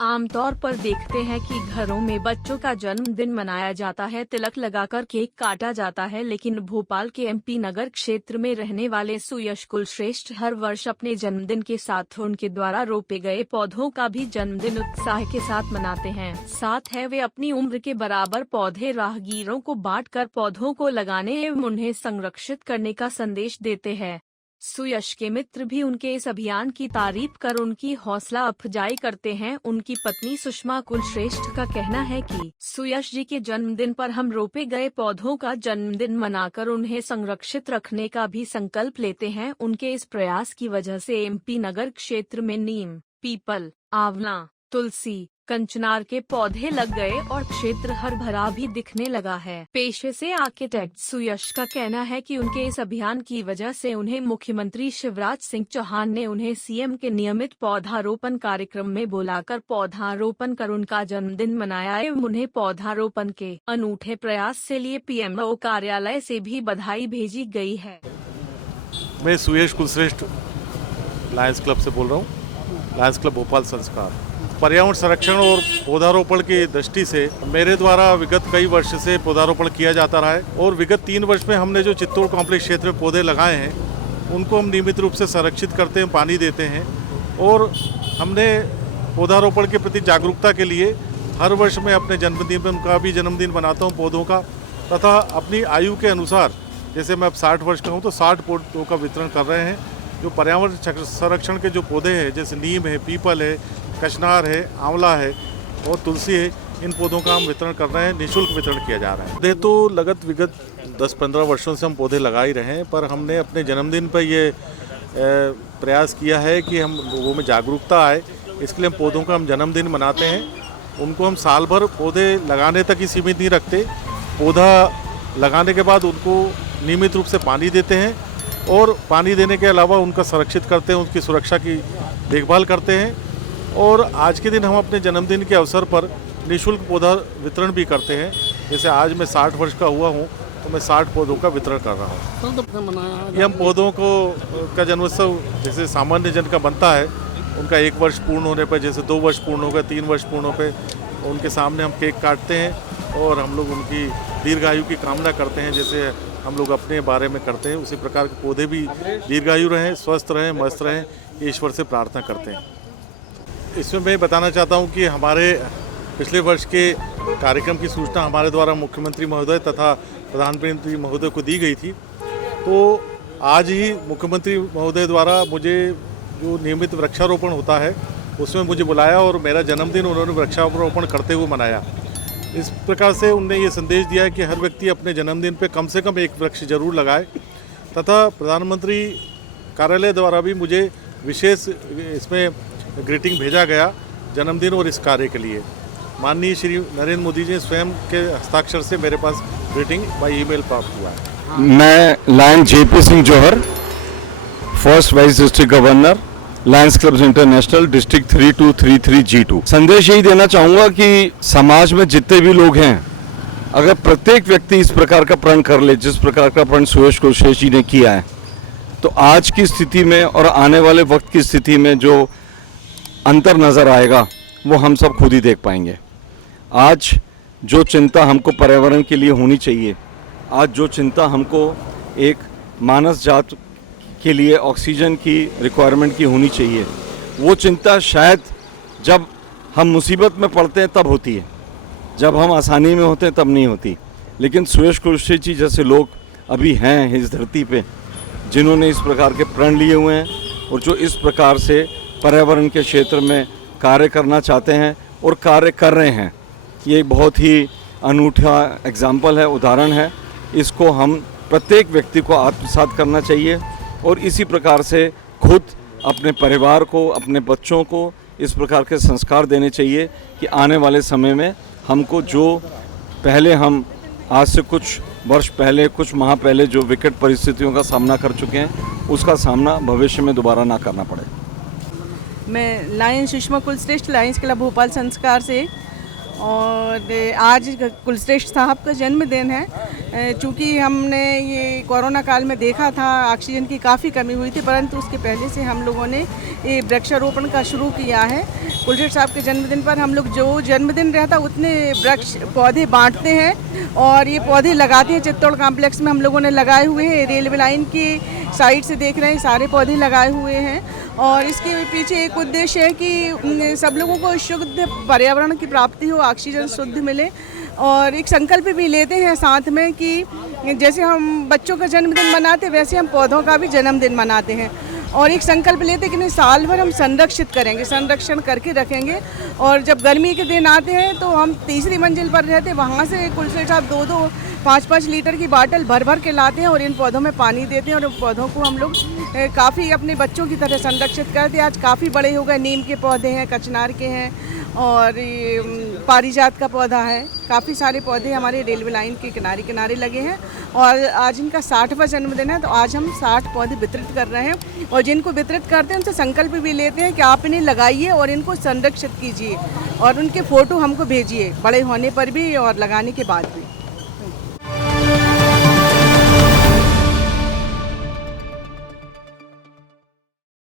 आमतौर पर देखते हैं कि घरों में बच्चों का जन्मदिन मनाया जाता है, तिलक लगाकर केक काटा जाता है, लेकिन भोपाल के एमपी नगर क्षेत्र में रहने वाले सुयश कुलश्रेष्ठ हर वर्ष अपने जन्मदिन के साथ उनके द्वारा रोपे गए पौधों का भी जन्मदिन उत्साह के साथ मनाते हैं। साथ है वे अपनी उम्र के बराबर पौधे राहगीरों को बांटकर पौधों को लगाने एवं उन्हें संरक्षित करने का संदेश देते हैं। सुयश के मित्र भी उनके इस अभियान की तारीफ कर उनकी हौसला अफजाई करते हैं। उनकी पत्नी सुषमा कुलश्रेष्ठ का कहना है कि सुयश जी के जन्मदिन पर हम रोपे गए पौधों का जन्मदिन मनाकर उन्हें संरक्षित रखने का भी संकल्प लेते हैं। उनके इस प्रयास की वजह से एमपी नगर क्षेत्र में नीम, पीपल, आंवला, तुलसी, कंचनार के पौधे लग गए और क्षेत्र हर भरा भी दिखने लगा है। पेशे से आर्किटेक्ट सुयश का कहना है कि उनके इस अभियान की वजह से उन्हें मुख्यमंत्री शिवराज सिंह चौहान ने उन्हें सीएम के नियमित पौधारोपण कार्यक्रम में बुलाकर पौधारोपण कर उनका जन्मदिन मनाया एवं उन्हें पौधारोपण के अनूठे प्रयास से लिए पीएमओ कार्यालय से भी बधाई भेजी गई है। मैं सुयश कुलश्रेष्ठ लायंस क्लब से बोल रहा हूँ। लायंस क्लब भोपाल संस्कार पर्यावरण संरक्षण और पौधारोपण की दृष्टि से मेरे द्वारा विगत कई वर्ष से पौधारोपण किया जाता रहा है और विगत 3 वर्ष में हमने जो चित्तौड़ कॉम्प्लेक्स क्षेत्र में पौधे लगाए हैं उनको हम नियमित रूप से संरक्षित करते हैं, पानी देते हैं और हमने पौधारोपण के प्रति जागरूकता के लिए हर वर्ष मैं अपने जन्मदिन पर उनका भी जन्मदिन मनाता हूँ पौधों का, तथा अपनी आयु के अनुसार जैसे मैं अब 60 वर्ष का हूँ तो 60 पौधों का वितरण कर रहे हैं। जो पर्यावरण संरक्षण के जो पौधे हैं जैसे नीम है, पीपल है, कचनार है, आंवला है और तुलसी है, इन पौधों का हम वितरण कर रहे हैं, निःशुल्क वितरण किया जा रहा है। पौधे तो विगत 10-15 वर्षों से हम पौधे लगा ही रहे हैं, पर हमने अपने जन्मदिन पर ये प्रयास किया है कि हम लोगों में जागरूकता आए, इसके लिए हम पौधों का हम जन्मदिन मनाते हैं। उनको हम साल भर पौधे लगाने तक ही सीमित नहीं रखते, पौधा लगाने के बाद उनको नियमित रूप से पानी देते हैं और पानी देने के अलावा उनका संरक्षित करते हैं, उनकी सुरक्षा की देखभाल करते हैं। और आज के दिन हम अपने जन्मदिन के अवसर पर निःशुल्क पौधा वितरण भी करते हैं। जैसे आज मैं 60 वर्ष का हुआ हूँ तो मैं 60 पौधों का वितरण कर रहा हूँ। ये हम पौधों को का जन्मोत्सव जैसे सामान्य जन का बनता है, उनका 1 वर्ष पूर्ण होने पर, जैसे 2 वर्ष पूर्ण हो गए, 3 वर्ष पूर्ण हो पे उनके सामने हम केक काटते हैं और हम लोग उनकी दीर्घायु की कामना करते हैं। जैसे हम लोग अपने बारे में करते हैं उसी प्रकार के पौधे भी दीर्घायु रहें, स्वस्थ रहें, मस्त रहें, ईश्वर से प्रार्थना करते हैं। इसमें मैं बताना चाहता हूं कि हमारे पिछले वर्ष के कार्यक्रम की सूचना हमारे द्वारा मुख्यमंत्री महोदय तथा प्रधानमंत्री महोदय को दी गई थी। तो आज ही मुख्यमंत्री महोदय द्वारा मुझे जो नियमित वृक्षारोपण होता है उसमें मुझे बुलाया और मेरा जन्मदिन उन्होंने वृक्षारोपण करते हुए मनाया। इस प्रकार से उन्होंने ये संदेश दिया है कि हर व्यक्ति अपने जन्मदिन पर कम से कम 1 वृक्ष जरूर लगाए, तथा प्रधानमंत्री कार्यालय द्वारा भी मुझे विशेष इसमें ग्रीटिंग भेजा गया जन्मदिन और इस कार्य के लिए। माननीय श्री नरेंद्र मोदी जी स्वयं के हस्ताक्षर से मेरे पास ग्रीटिंग बाय ईमेल प्राप्त हुआ है। मैं Lion JP Singh Johar, first vice district governor, Lions Clubs International, district 3233 G2। संदेश यही देना चाहूँगा कि समाज में जितने भी लोग हैं, अगर प्रत्येक व्यक्ति इस प्रकार का प्रण कर ले जिस प्रकार का प्रण सुयश कुलश्रेष्ठ जी ने किया है, तो आज की स्थिति में और आने वाले वक्त की स्थिति में जो अंतर नज़र आएगा वो हम सब खुद ही देख पाएंगे। आज जो चिंता हमको पर्यावरण के लिए होनी चाहिए, आज जो चिंता हमको एक मानव जात के लिए ऑक्सीजन की रिक्वायरमेंट की होनी चाहिए, वो चिंता शायद जब हम मुसीबत में पड़ते हैं तब होती है, जब हम आसानी में होते हैं तब नहीं होती। लेकिन सुयश कुलश्रेष्ठ जी जैसे लोग अभी हैं इस धरती पे जिन्होंने इस प्रकार के प्रण लिए हुए हैं और जो इस प्रकार से पर्यावरण के क्षेत्र में कार्य करना चाहते हैं और कार्य कर रहे हैं, ये बहुत ही अनूठा एग्जाम्पल है, उदाहरण है। इसको हम प्रत्येक व्यक्ति को आत्मसात करना चाहिए और इसी प्रकार से खुद अपने परिवार को, अपने बच्चों को इस प्रकार के संस्कार देने चाहिए कि आने वाले समय में हमको जो पहले हम आज से कुछ वर्ष पहले, कुछ माह पहले जो विकट परिस्थितियों का सामना कर चुके हैं, उसका सामना भविष्य में दोबारा ना करना पड़े। मैं Lion Sushma Kulshreshtha, Lions Club Bhopal Sanskar से, और आज कुलश्रेष्ठ साहब का जन्मदिन है। चूँकि हमने ये कोरोना काल में देखा था ऑक्सीजन की काफ़ी कमी हुई थी, परंतु उसके पहले से हम लोगों ने ये वृक्षारोपण का शुरू किया है। कुलस्रेष्ठ साहब के जन्मदिन पर हम लोग जो जन्मदिन रहता उतने वृक्ष पौधे बांटते हैं और ये पौधे लगाते हैं। चित्तौड़ कॉम्प्लेक्स में हम लोगों ने लगाए हुए हैं, रेलवे लाइन की साइड से देख रहे हैं सारे पौधे लगाए हुए हैं। और इसके पीछे एक उद्देश्य है कि सब लोगों को शुद्ध पर्यावरण की प्राप्ति हो, ऑक्सीजन शुद्ध मिले। और एक संकल्प भी लेते हैं साथ में कि जैसे हम बच्चों का जन्मदिन मनाते वैसे हम पौधों का भी जन्मदिन मनाते हैं। और एक संकल्प लेते कि नहीं, साल भर हम संरक्षित करेंगे, संरक्षण करके रखेंगे। और जब गर्मी के दिन आते हैं तो हम तीसरी मंजिल पर रहते, वहाँ से कुलस्रेष्ठ साहब 2-2, 5-5 लीटर की बाटल भर भर के लाते हैं और इन पौधों में पानी देते हैं। और उन पौधों को हम लोग काफ़ी अपने बच्चों की तरह संरक्षित करते हैं। आज काफ़ी बड़े हो गए, नीम के पौधे हैं, कचनार के हैं और ये पारिजात का पौधा है। काफ़ी सारे पौधे हमारे रेलवे लाइन के किनारे किनारे लगे हैं। और आज इनका 60वां जन्मदिन है, तो आज हम 60 पौधे वितरित कर रहे हैं। और जिनको वितरित करते हैं उनसे संकल्प भी लेते हैं कि आप इन्हें लगाइए और इनको संरक्षित कीजिए और उनके फ़ोटो हमको भेजिए, बड़े होने पर भी और लगाने के बाद भी।